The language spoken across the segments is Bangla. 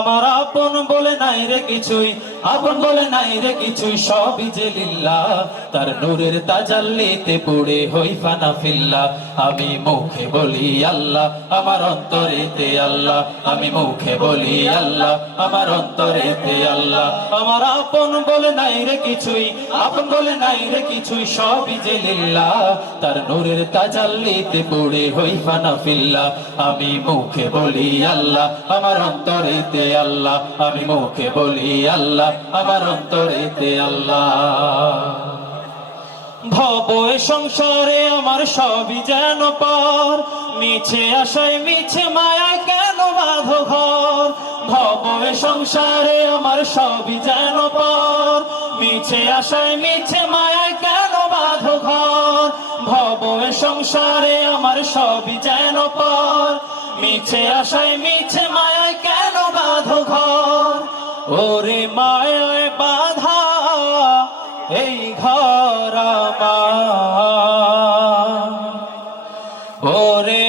আমার আপন বলে নাই রে কিছুই, আপন বলে নাই রে কিছুই, সবই যে লিল্লাহ তার নূরের তাজাল্লিতে পড়ে হই ফানা ফিল্লা আমি মুখে বলি আল্লাহ, আমার অন্তরেতে আল্লাহ। আমি মুখে বলি আল্লাহ, আমার অন্তরেতে আল্লাহ। আমার আপন বলে নাই রে কিছুই, আপন বলে নাই রে কিছুই, সবই যে লিল্লাহ তার নূরের তাজাল্লিতে পড়ে হই ফানা ফিল্লা আমি মুখে বলি আল্লাহ, আমার অন্তরেতে আল্লাহ। আমি মুখে বলি আল্লাহ, আমার অন্তরেতে আল্লাহ। ভব সংসারে আমার সবই যেন পর, মিছে আশায়, মিছে মায়া কেন বাঁধো ঘর? ভব সংসারে আমার সবই যেন পর, মিছে আশায়, মিছে মায়া কেন বাঁধো ঘর? ভব সংসারে আমার সবই যেন পর, মিছে আশায়, মিছে মায়া কেন ঘর ওরে মায়ায় বাধা এই ঘর ওরে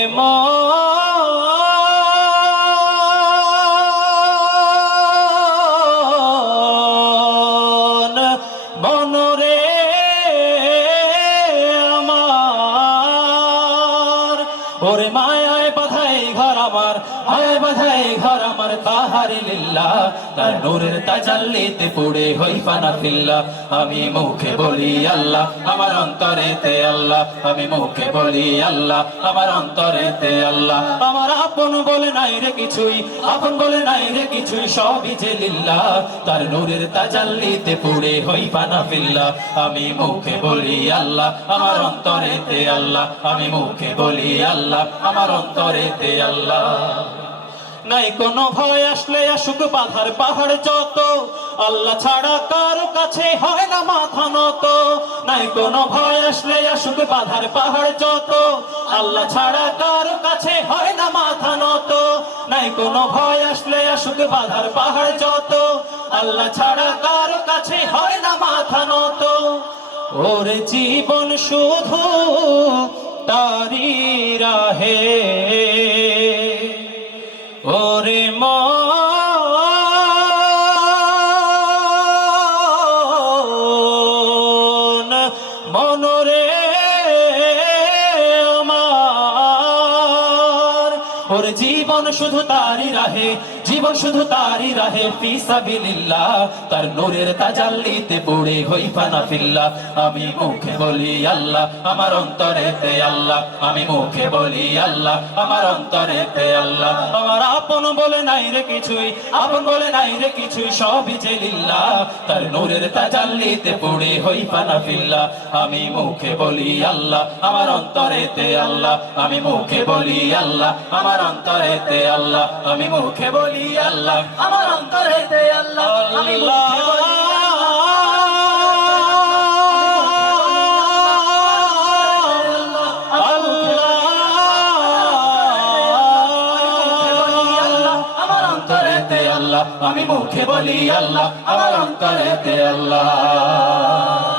আমার। ওরে মায়ায় বাধাই ঘর আমার মায়ায় বাধাই ঘর আমার, তাহারি লিল্লা তার নূরের তাজাল্লিতে পড়ে হই ফানা ফিল্লা আমি মুখে বলি আল্লাহ, আমার অন্তরেতে আল্লাহ। আমি মুখে বলি আল্লাহ, আমার অন্তরেতে আল্লাহ। আমার আপন বলে নাই রে কিছুই, আপন বলে নাই রে কিছুই, সবই যে লিল্লা তার নূরের তাজাল্লিতে পড়ে হই ফানা ফিল্লা আমি মুখে বলি আল্লাহ, আমার অন্তরেতে আল্লাহ। আমি মুখে বলি আল্লাহ, আমার অন্তরেতে আল্লাহ। নাই কোনো ভয় আসলে আসুক বাধার পাহাড় যত। আল্লাহ ছাড়া কারও কাছে হয় না মাথা নত। নাই কোনো ভয় আসলে আসুক বাধার পাহাড় যত। আল্লাহ ছাড়া কারও কাছে হয় না মাথা নত। নাই কোনো ভয় আসলে আসুক বাধার পাহাড় যত। আল্লাহ ছাড়া কারও কাছে হয় না মাথা নত। ওরে জীবন শুধু তারি রাহে। জীবন শুধু তারি রাহে, জীবন শুধু তারি রাহে ফিসাবিলিল্লাহ তার নূরের তাজাল্লিতে পড়ে হই ফানা ফিল্লা আমি মুখে বলি আল্লাহ, আমার অন্তরেতে আল্লাহ। আমি মুখে বলি আল্লাহ, আমার অন্তরেতে আল্লাহ। আমার আপন বলে নাই রে কিছুই, আপন বলে নাই রে কিছুই, সবই যে লিল্লা তার নূরের তাজাল্লিতে পড়ে হই ফানা ফিল্লা আমি মুখে বলি আল্লাহ, আমার অন্তরেতে আল্লাহ। আমি মুখে বলি আল্লাহ, আমার অন্তরেতে আল্লাহ। আমি মুখে বলি আল্লাহ, আমার অন্তরেতে আল্লাহ। আমি মুখে বলি আমি মুখে বলি আল্লাহ আমার অন্তরেতে আল্লাহ।